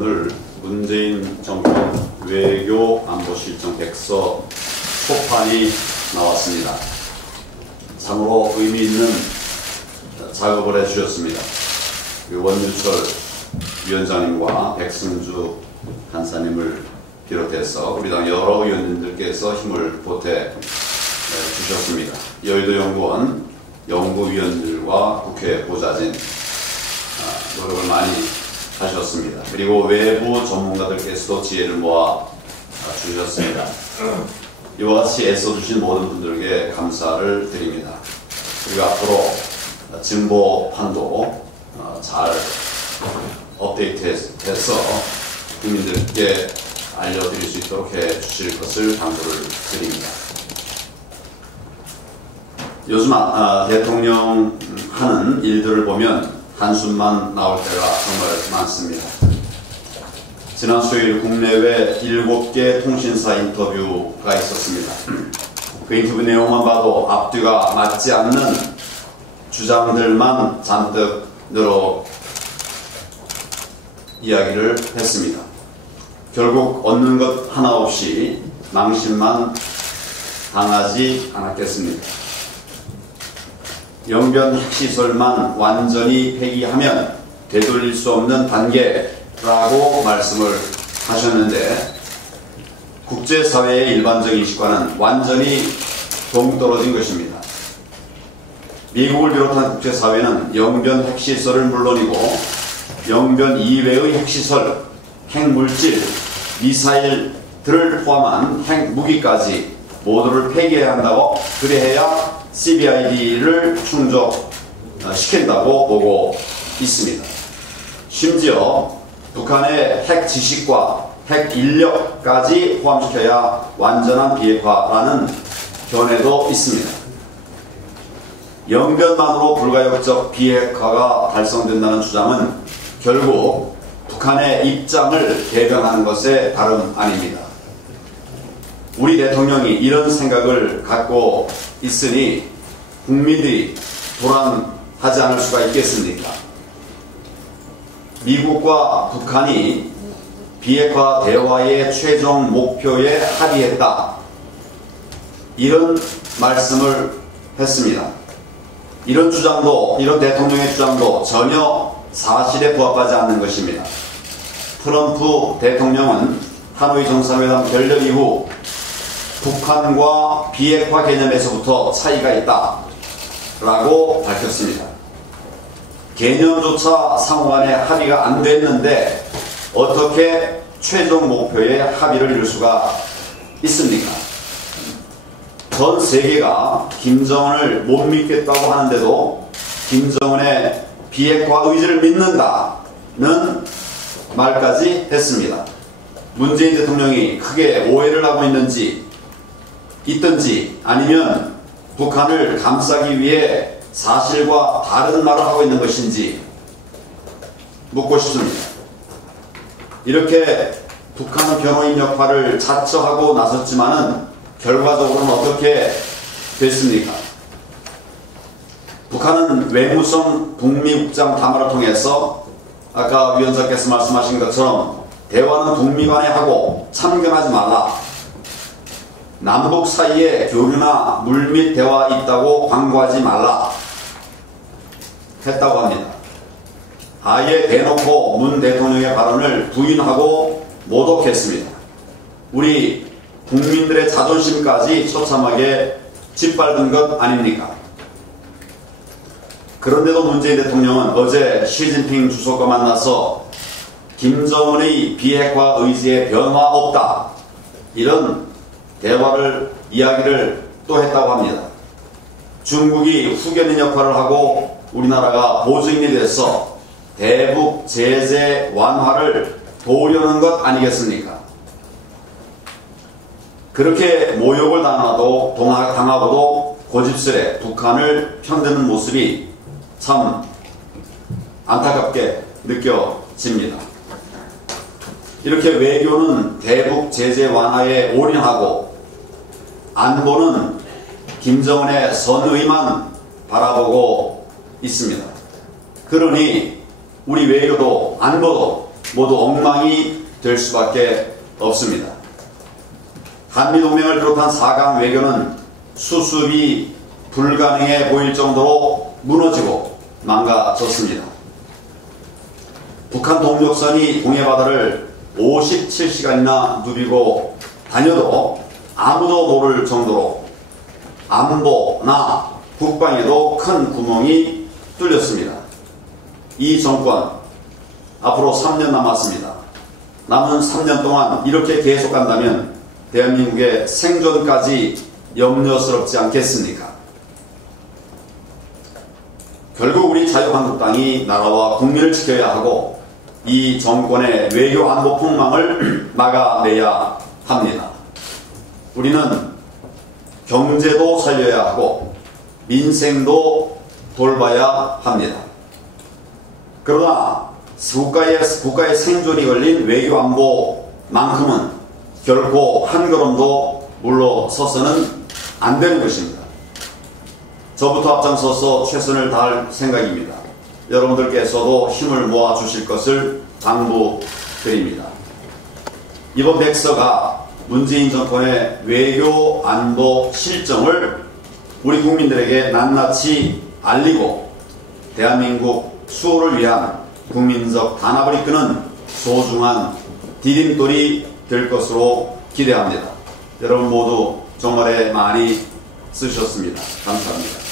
오늘 문재인 정권 외교 안보실정 백서 초판이 나왔습니다. 참으로 의미 있는 작업을 해주셨습니다. 원유철 위원장님과 백승주 간사님을 비롯해서 우리 당 여러 의원님들께서 힘을 보태 주셨습니다. 여의도연구원 연구위원들과 국회 보좌진 노력을 많이 하셨습니다. 그리고 외부 전문가들께서도 지혜를 모아 주셨습니다. 이와 같이 애써주신 모든 분들에게 감사를 드립니다. 그리고 앞으로 진보판도 잘 업데이트해서 국민들께 알려드릴 수 있도록 해주실 것을 당부를 드립니다. 요즘 대통령 하는 일들을 보면 한숨만 나올 때가 정말 많습니다. 지난 수요일 국내외 7개 통신사 인터뷰가 있었습니다. 그 인터뷰 내용만 봐도 앞뒤가 맞지 않는 주장들만 잔뜩 늘어 이야기를 했습니다. 결국 얻는 것 하나 없이 망신만 당하지 않았겠습니까? 영변 핵시설만 완전히 폐기하면 되돌릴 수 없는 단계라고 말씀을 하셨는데 국제사회의 일반적인 인식과는 완전히 동떨어진 것입니다. 미국을 비롯한 국제사회는 영변 핵시설을 물론이고 영변 이외의 핵시설, 핵물질, 미사일들을 포함한 핵무기까지 모두를 폐기해야 한다고, 그래야 CBID를 충족시킨다고 보고 있습니다. 심지어 북한의 핵 지식과 핵 인력까지 포함시켜야 완전한 비핵화라는 견해도 있습니다. 영변만으로 불가역적 비핵화가 달성된다는 주장은 결국 북한의 입장을 대변하는 것에 다름 아닙니다. 우리 대통령이 이런 생각을 갖고 있으니 국민들이 불안하지 않을 수가 있겠습니까? 미국과 북한이 비핵화 대화의 최종 목표에 합의했다, 이런 말씀을 했습니다. 이런 주장도, 이런 대통령의 주장도 전혀 사실에 부합하지 않는 것입니다. 트럼프 대통령은 하노이 정상회담 결렬 이후 북한과 비핵화 개념에서부터 차이가 있다 라고 밝혔습니다. 개념조차 상호간에 합의가 안 됐는데 어떻게 최종 목표에 합의를 이룰 수가 있습니까? 전 세계가 김정은을 못 믿겠다고 하는데도 김정은의 비핵화 의지를 믿는다는 말까지 했습니다. 문재인 대통령이 크게 오해를 하고 있든지 아니면 북한을 감싸기 위해 사실과 다른 말을 하고 있는 것인지 묻고 싶습니다. 이렇게 북한 변호인 역할을 자처하고 나섰지만은 결과적으로는 어떻게 됐습니까? 북한은 외무성 북미국장 담화를 통해서 아까 위원장께서 말씀하신 것처럼 대화는 북미 간에 하고 참견하지 말라, 남북 사이에 교류나 물밑 대화 있다고 광고하지 말라 했다고 합니다. 아예 대놓고 문 대통령의 발언을 부인하고 모독했습니다. 우리 국민들의 자존심까지 처참하게 짓밟은 것 아닙니까? 그런데도 문재인 대통령은 어제 시진핑 주석과 만나서 김정은의 비핵화 의지에 변화 없다, 이런 이야기를 또 했다고 합니다. 중국이 후견인 역할을 하고 우리나라가 보증인이 돼서 대북 제재 완화를 도우려는 것 아니겠습니까? 그렇게 모욕을 당하고도 고집스레 북한을 편드는 모습이 참 안타깝게 느껴집니다. 이렇게 외교는 대북 제재 완화에 올인하고 안보는 김정은의 선의만 바라보고 있습니다. 그러니 우리 외교도 안보도 모두 엉망이 될 수밖에 없습니다. 한미동맹을 비롯한 4강 외교는 수습이 불가능해 보일 정도로 무너지고 망가졌습니다. 북한 동력선이 동해바다를 57시간이나 누비고 다녀도 아무도 모를 정도로 안보나 국방에도 큰 구멍이 뚫렸습니다. 이 정권 앞으로 3년 남았습니다. 남은 3년 동안 이렇게 계속 간다면 대한민국의 생존까지 염려스럽지 않겠습니까? 결국 우리 자유한국당이 나라와 국민을 지켜야 하고 이 정권의 외교 안보 폭망을 막아내야 합니다. 우리는 경제도 살려야 하고 민생도 돌봐야 합니다. 그러나 국가의 생존이 걸린 외교 안보만큼은 결코 한 걸음도 물러서서는 안 되는 것입니다. 저부터 앞장서서 최선을 다할 생각입니다. 여러분들께서도 힘을 모아 주실 것을 당부드립니다. 이번 백서가 문재인 정권의 외교 안보 실정을 우리 국민들에게 낱낱이 알리고 대한민국 수호를 위한 국민적 단합을 이끄는 소중한 디딤돌이 될 것으로 기대합니다. 여러분 모두 정말에 많이 쓰셨습니다. 감사합니다.